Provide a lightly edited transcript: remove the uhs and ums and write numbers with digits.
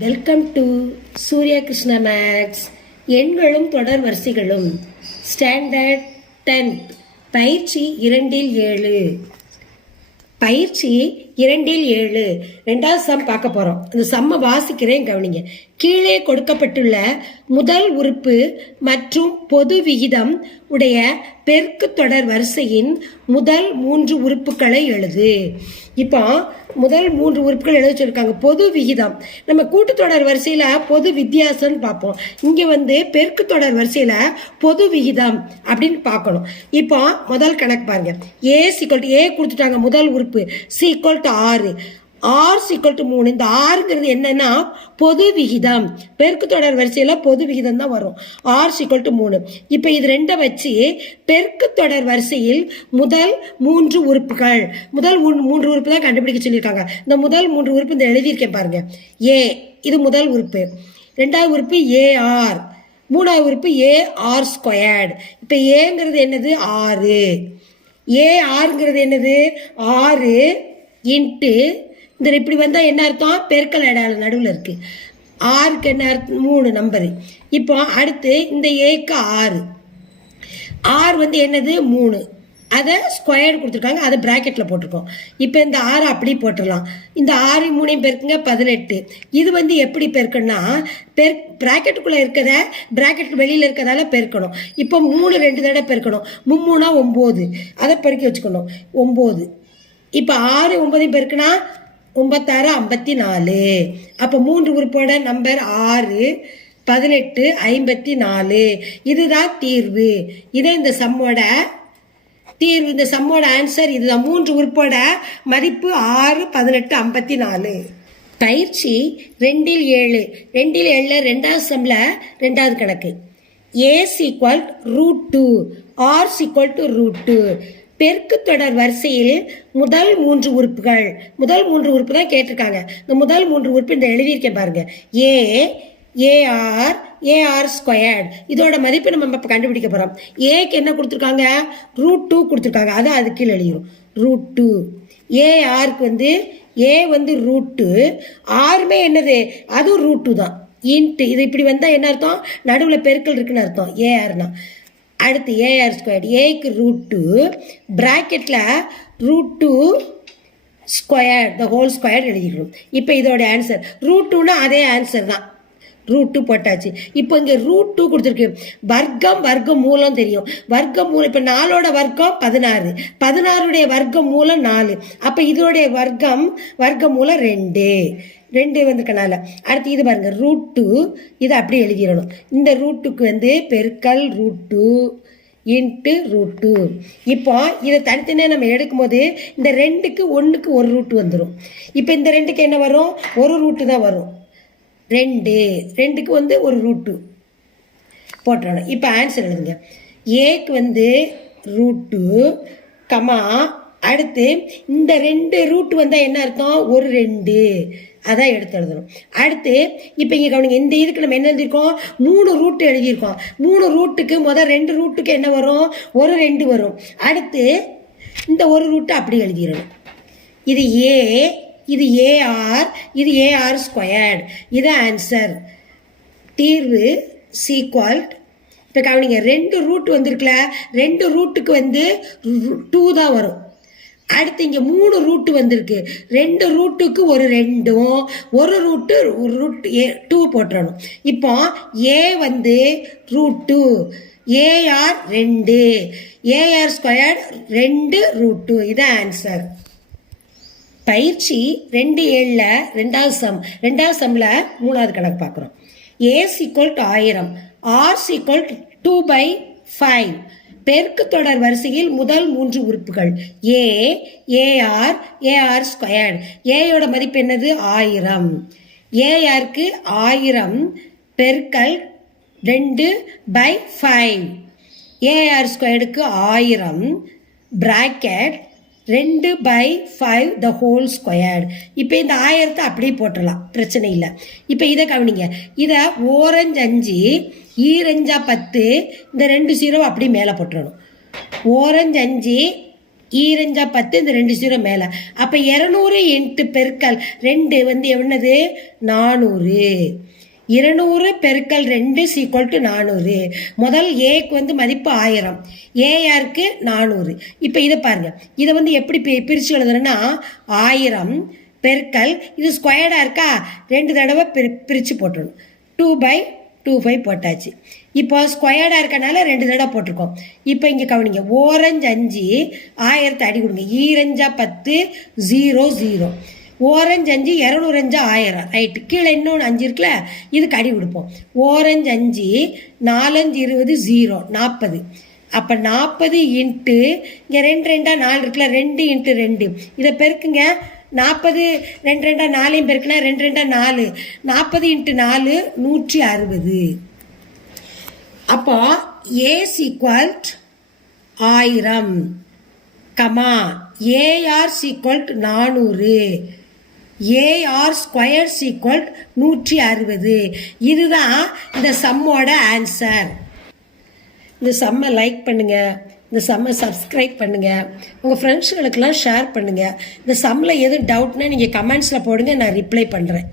Welcome to Surya Krishna maths. எண்களும் தொடர் வரிசைகளும் standard 10th பயிற்சி 2-7. பயிற்சி 2-7 ரெண்டாவது சம் பார்க்க போறோம். அந்த சம்மை வாசிக்கிறேன், கவனிங்க. கீழே கொடுக்கப்பட்டுள்ள முதல் உறுப்பு மற்றும் பொது விகிதம் உடைய பெருக்கு தொடர் வரிசையின் முதல் 3 உறுப்புகளை எழுது. இப்போ முதல் 3 உறுப்புகள் எழுத சொல்லியிருக்காங்க. பொது விகிதம் நம்ம கூட்டுத்தொடர் வரிசையில பொது வித்தியாசம்னு பார்ப்போம். இங்க பெருக்கு தொடர் வரிசையில பொது விகிதம் அப்படின்னு பார்க்கணும். இப்போ முதல் கணக்கு பாருங்க. ஏ கொடுத்துட்டாங்க முதல் உறுப்பு. C = 6, R = 3. இந்த ஆறுங்கிறது என்னன்னா பொது விகிதம். பெருக்கு தொடர் வரிசையில பொது விகிதம் தான் வரும். R = 3. இப்ப இது ரெண்டை வச்சு பெருக்கு தொடர் வரிசையில் முதல் 3 உறுப்புகள், முதல் 3 உறுப்பு தான் கண்டுபிடிக்க சொல்லியிருக்காங்க. இந்த முதல் 3 உறுப்பு இந்த எழுதியிருக்கேன் பாருங்க. ஏ இது முதல் உறுப்பு, ரெண்டாவது உறுப்பு AR, மூணாவது உறுப்பு AR². இப்ப ஏங்கிறது என்னது 6, ARங்கிறது என்னது 6 இன்ட்டு இந்த இப்படி வந்தால் என்ன அர்த்தம்? பெருக்கல் அடையாளம் நடுவில் இருக்கு. ஆறுக்கு என்ன அர்த்தம்? 3 நம்பரு. இப்போ அடுத்து இந்த ஏக்கு 6, ஆறு என்னது 3, அதை ஸ்கொயர் கொடுத்துருக்காங்க, அதை பிராக்கெட்டில் போட்டிருக்கோம். இப்போ இந்த 6 அப்படி போட்டுடலாம். இந்த 6 3 பெருக்குங்க 18. இது எப்படி பெருக்கணும்னா பிராக்கெட்டுக்குள்ளே இருக்கிறத பிராக்கெட் வெளியில் இருக்கிறதால பெருக்கணும். இப்போ 3 2 தடவை பெருக்கணும். 3 3 9, அதை பெருக்கி வச்சுக்கணும் 9. இப்போ 6 9 பெருக்குனா 9 6 54. அப்போ 3 உறுப்போட நம்பர் 6 18 54. இதுதான் தீர்வு. இதே இந்த சம்மோட தீர்வு. இந்த சம்மோட ஆன்சர் இதுதான். 3 உறுப்போட மதிப்பு 6 18 54. பயிற்சி 2-7 ரெண்டாவது சம்ல ரெண்டாவது கணக்கு. A = √2, R = √2. பெருக்கு தொடர் வரிசையில் முதல் 3 உறுப்புகள், முதல் 3 உறுப்பு தான் கேட்டிருக்காங்க. இந்த முதல் 3 உறுப்பு இந்த எழுதியிருக்கேன் பாருங்க. A, AR, AR². இதோட மதிப்பு நம்ம இப்போ கண்டுபிடிக்க போறோம். ஏக்கு என்ன கொடுத்துருக்காங்க? √2 கொடுத்துருக்காங்க. அதை அது கீழே எழுதிடும் √2. ARக்கு A √2, ஆறுமே என்னது அதுவும் √2 தான். இன்ட்டு இது இப்படி வந்தா என்ன அர்த்தம்? நடுவில் பெருக்கல் இருக்குன்னு அர்த்தம். ARனா அடுத்து AR². ஏக்கு √2 பிராக்கெட்ல √2² the whole square எழுதிக்கணும். இப்போ இதோட ஆன்சர் √2னா அதே ஆன்சர் தான். √2 போட்டாச்சு. இப்போ இங்க √2 கொடுத்துருக்கு. வர்க்க மூலம் தெரியும். வர்க்க மூலம் இப்போ 4ஓட வர்க்கம் 16, 16உடைய வர்க்க மூலம் 4. அப்ப இதோடைய வர்க்க மூலம் 2 வந்திருக்கனால அடுத்து இது பாருங்க √2. இதை அப்படி எழுதிடணும். இந்த √2க்கு பெருக்கல் √2 இன்ட்டு √2. இப்போ இதை தனித்தனியாக நம்ம எடுக்கும்போது இந்த 2க்கு 1க்கு ஒரு ரூட்டு வந்துடும். இப்போ இந்த 2க்கு என்ன வரும்? ஒரு ரூட்டு தான் வரும். 2க்கு ஒரு √2 போட்டுறணும். இப்போ ஆன்சர் எழுதுங்க. ஏக்கு √2 கமா அடுத்து இந்த 2 ரூட் வந்தால் என்ன அர்த்தம்? ஒரு 2, அதான் எடுத்து எழுதணும். அடுத்து இப்போ இங்கே கவனிங்க. இந்த இதுக்கு நம்ம என்ன எழுதியிருக்கோம்? 3 ரூட் எழுதியிருக்கோம். 3 ரூட்டுக்கு முதல் 2 ரூட்டுக்கு என்ன வரும்? ஒரு 2 வரும். அடுத்து இந்த ஒரு ரூட்டு அப்படி எழுதிடணும். இது ஏ, இது AR, இது AR². இது ஆன்சர். தீர்வு C = இப்போ கவனிங்க 2 ரூட் வந்திருக்குல்ல, 2 ரூட்டுக்கு 2 தான் வரும். அடுத்து இங்க 3 ரூட் வந்திருக்கு. 2 ரூட்டுக்கு ஒரு 2ம் ஒரு ரூட் 2 போட்டுறணும். இப்போ A √2, AR 2, AR² 2 √2. இது ஆன்சர். பயிற்சி 2-7 ரெண்டாவது சம்ல மூணாவது கணக்கு பார்க்குறோம். A = 1000, R = 2/5. பெருக்கு தொடர் வரிசையில் முதல் 3 உறுப்புகள் A, AR, AR². ஏயோட மதிப்பு என்னது? 1000. ARக்கு 1000 பெருக்கல் 2/5. AR²க்கு 1000 பிராக்கெட் 2/5 the whole square. இப்போ இந்த 1000 அப்படியே போட்டுடலாம், பிரச்சனை இல்லை. இப்போ இதை கவனிங்க. இதை ஓரஞ்சு 5, ஈரஞ்சா 10, இந்த 2 0 அப்படி மேலே போட்டுறணும். ஓரஞ்சு 5, ஈரஞ்சா 10, இந்த 2 0 மேலே. அப்போ 200 இன்ட்டு பெருக்கல் 2 வந்து என்னது 400. 200 பெருக்கல் 2 ஈக்குவல் டு 400. முதல் ஏக்கு வந்து மதிப்பு 1000, ஏ யாருக்கு 400. இப்போ இதை பாருங்க, இதை வந்து எப்படி பிரித்து எழுதுறேன்னா 1000 பெருக்கல் இது ஸ்கொயர்டாக இருக்கா, 2 தடவை பிரித்து போட்டுடணும். 2/25 போட்டாச்சு. இப்போ ஸ்கொயர்டாக இருக்கனால 2 தடவை போட்டிருக்கோம். இப்போ இங்கே கவனிங்க, ஓரஞ்சு 5 1000 அடி கொடுங்க. ஈரஞ்சா 10 0 0. ஓரஞ்சு 5 200 1000 ரைட்டு. கீழே இன்னொன்று 5 இருக்குல்ல, இதுக்கு அடி கொடுப்போம். ஓரஞ்சு 5 4 20 0 40. அப்போ 40 இன்ட்டு இங்கே 2 2 4 இருக்குல்ல, 2 இன்ட்டு 2 இதை பெருக்குங்க. 40 2 2 4 பெருக்குனா 2 2 4. 40 இன்ட்டு 4 160. அப்போ S equal 1000 comma AR equal 400. AR square equal 160. இதுதான் இந்த சம்மோட ஆன்சர். இந்த சம்மை லைக் பண்ணுங்கள், இந்த சம்மை சப்ஸ்கிரைப் பண்ணுங்கள், உங்கள் ஃப்ரெண்ட்ஸுகளுக்கெல்லாம் ஷேர் பண்ணுங்கள். இந்த சம்மில் எதுவும் டவுட்னா நீங்கள் கமெண்ட்ஸில் போடுங்க, நான் ரிப்ளை பண்ணுறேன்.